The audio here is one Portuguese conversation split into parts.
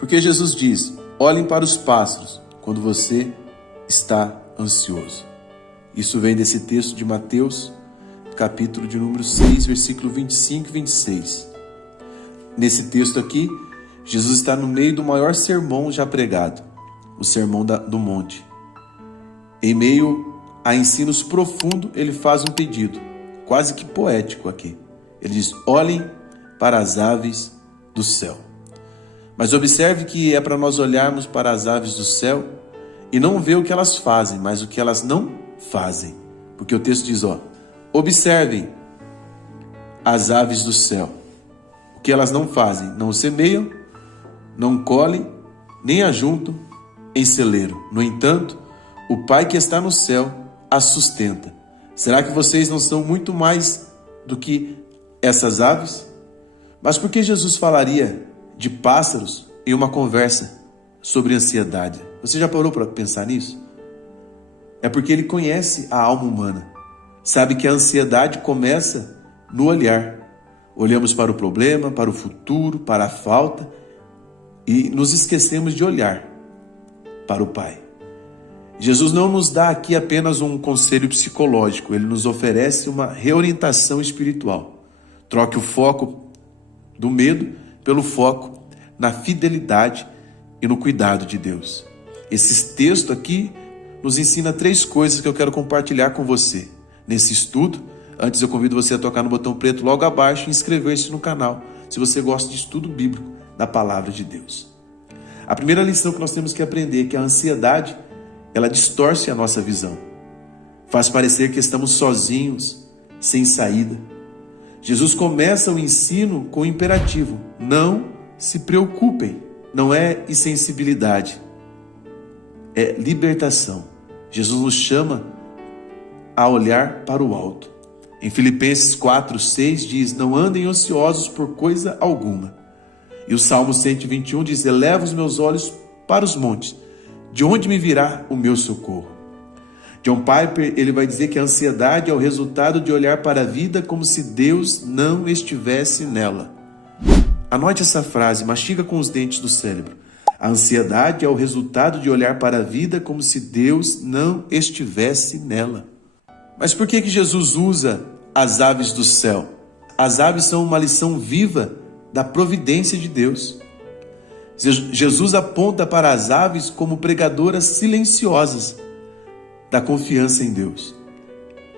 Porque Jesus diz: olhem para os pássaros quando você está ansioso. Isso vem desse texto de Mateus, capítulo de número 6, versículo 25 e 26. Nesse texto aqui, Jesus está no meio do maior sermão já pregado, o Sermão do Monte. Em meio a ensinos profundos, ele faz um pedido, quase que poético aqui. Ele diz: olhem para as aves do céu. Mas observe que é para nós olharmos para as aves do céu e não ver o que elas fazem, mas o que elas não fazem. Porque o texto diz, observem as aves do céu. O que elas não fazem? Não semeiam, não colhem, nem ajuntam em celeiro. No entanto, o Pai que está no céu as sustenta. Será que vocês não são muito mais do que essas aves? Mas por que Jesus falaria de pássaros em uma conversa sobre ansiedade? Você já parou para pensar nisso? É porque ele conhece a alma humana. Sabe que a ansiedade começa no olhar. Olhamos para o problema, para o futuro, para a falta e nos esquecemos de olhar para o Pai. Jesus não nos dá aqui apenas um conselho psicológico, ele nos oferece uma reorientação espiritual. Troque o foco do medo pelo foco na fidelidade e no cuidado de Deus. Esse texto aqui nos ensina 3 coisas que eu quero compartilhar com você nesse estudo. Antes eu convido você a tocar no botão preto logo abaixo e inscrever-se no canal, se você gosta de estudo bíblico da palavra de Deus. A primeira lição que nós temos que aprender é que a ansiedade, ela distorce a nossa visão. Faz parecer que estamos sozinhos, sem saída. Jesus começa o ensino com o imperativo: não se preocupem. Não é insensibilidade, é libertação. Jesus nos chama a olhar para o alto. Em Filipenses 4:6 diz: não andem ansiosos por coisa alguma. E o Salmo 121 diz: eleva os meus olhos para os montes, de onde me virá o meu socorro? John Piper, ele vai dizer que a ansiedade é o resultado de olhar para a vida como se Deus não estivesse nela. Anote essa frase, mastiga com os dentes do cérebro. A ansiedade é o resultado de olhar para a vida como se Deus não estivesse nela. Mas por que Jesus usa as aves do céu? As aves são uma lição viva da providência de Deus. Jesus aponta para as aves como pregadoras silenciosas da confiança em Deus.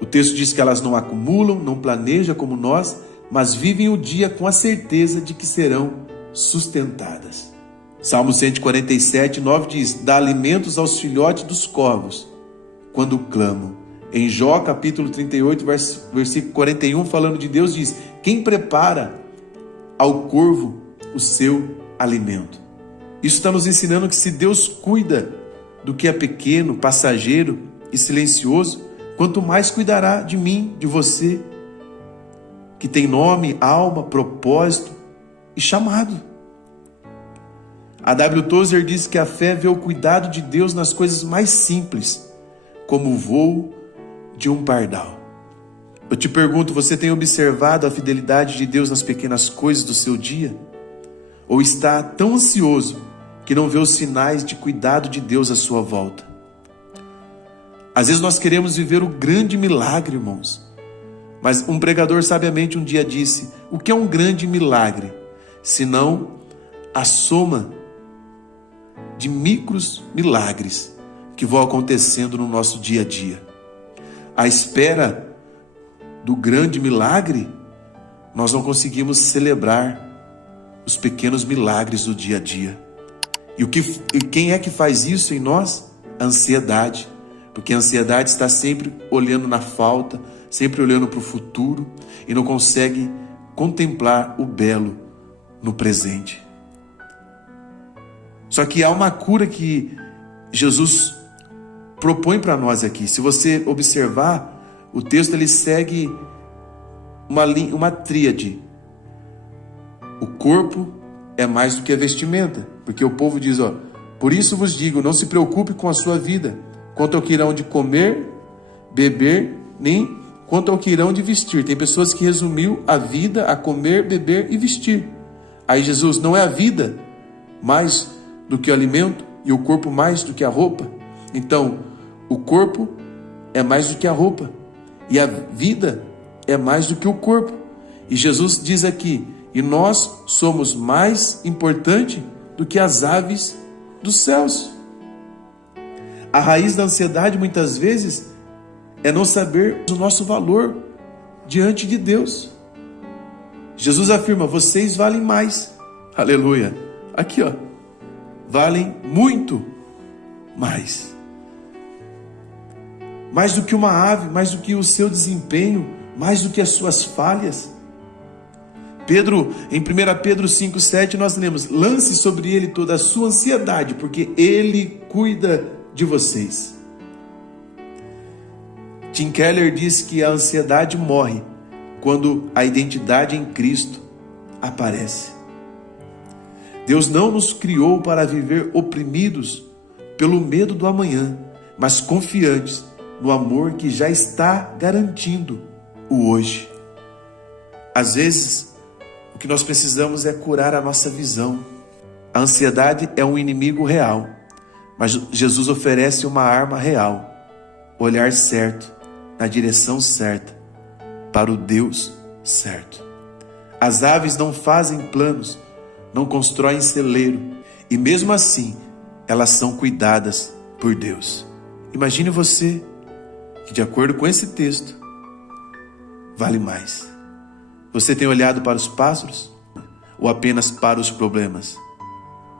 O texto diz que elas não acumulam, não planejam como nós, mas vivem o dia com a certeza de que serão sustentadas. Salmo 147:9 diz: dá alimentos aos filhotes dos corvos quando clamam. Em Jó capítulo 38, versículo 41, falando de Deus, diz: quem prepara ao corvo o seu alimento. Isso está nos ensinando que se Deus cuida do que é pequeno, passageiro e silencioso, quanto mais cuidará de mim, de você, que tem nome, alma, propósito e chamado. A W. Tozer diz que a fé vê o cuidado de Deus nas coisas mais simples, como o voo de um pardal. Eu te pergunto, você tem observado a fidelidade de Deus nas pequenas coisas do seu dia? Ou está tão ansioso que não vê os sinais de cuidado de Deus à sua volta? Às vezes nós queremos viver o grande milagre, irmãos. Mas um pregador sabiamente um dia disse: o que é um grande milagre, senão a soma de micros milagres que vão acontecendo no nosso dia a dia. À espera do grande milagre, nós não conseguimos celebrar os pequenos milagres do dia a dia. E quem é que faz isso em nós? A ansiedade. Porque a ansiedade está sempre olhando na falta, sempre olhando para o futuro e não consegue contemplar o belo no presente. Só que há uma cura que Jesus propõe para nós aqui. Se você observar, o texto ele segue uma tríade. O corpo é mais do que a vestimenta, porque o povo diz, por isso vos digo, não se preocupe com a sua vida, quanto ao que irão de comer, beber, nem quanto ao que irão de vestir. Tem pessoas que resumiu a vida a comer, beber e vestir. Aí Jesus, não é a vida mais do que o alimento e o corpo mais do que a roupa? Então, o corpo é mais do que a roupa e a vida é mais do que o corpo. E Jesus diz aqui, e nós somos mais importante do que as aves dos céus. A raiz da ansiedade muitas vezes é não saber o nosso valor diante de Deus. Jesus afirma, vocês valem mais. Aleluia. Aqui, ó. Valem muito mais. Mais do que uma ave, mais do que o seu desempenho, mais do que as suas falhas. Em 1 Pedro 5,7 nós lemos, lance sobre ele toda a sua ansiedade, porque ele cuida de vocês. Tim Keller diz que a ansiedade morre quando a identidade em Cristo aparece. Deus não nos criou para viver oprimidos pelo medo do amanhã, mas confiantes no amor que já está garantindo o hoje. Às vezes, o que nós precisamos é curar a nossa visão. A ansiedade é um inimigo real, mas Jesus oferece uma arma real, o olhar certo, na direção certa, para o Deus certo. As aves não fazem planos, não constroem celeiro, e mesmo assim, elas são cuidadas por Deus. Imagine você, que de acordo com esse texto, vale mais. Você tem olhado para os pássaros ou apenas para os problemas?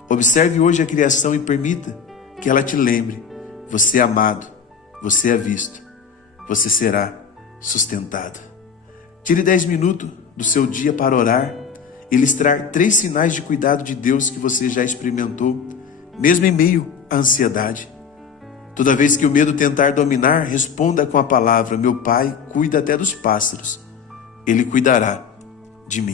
Observe hoje a criação e permita que ela te lembre, você é amado, você é visto, você será sustentado. Tire 10 minutos do seu dia para orar e listar 3 sinais de cuidado de Deus que você já experimentou, mesmo em meio à ansiedade. Toda vez que o medo tentar dominar, responda com a palavra, meu Pai cuida até dos pássaros, Ele cuidará de mim.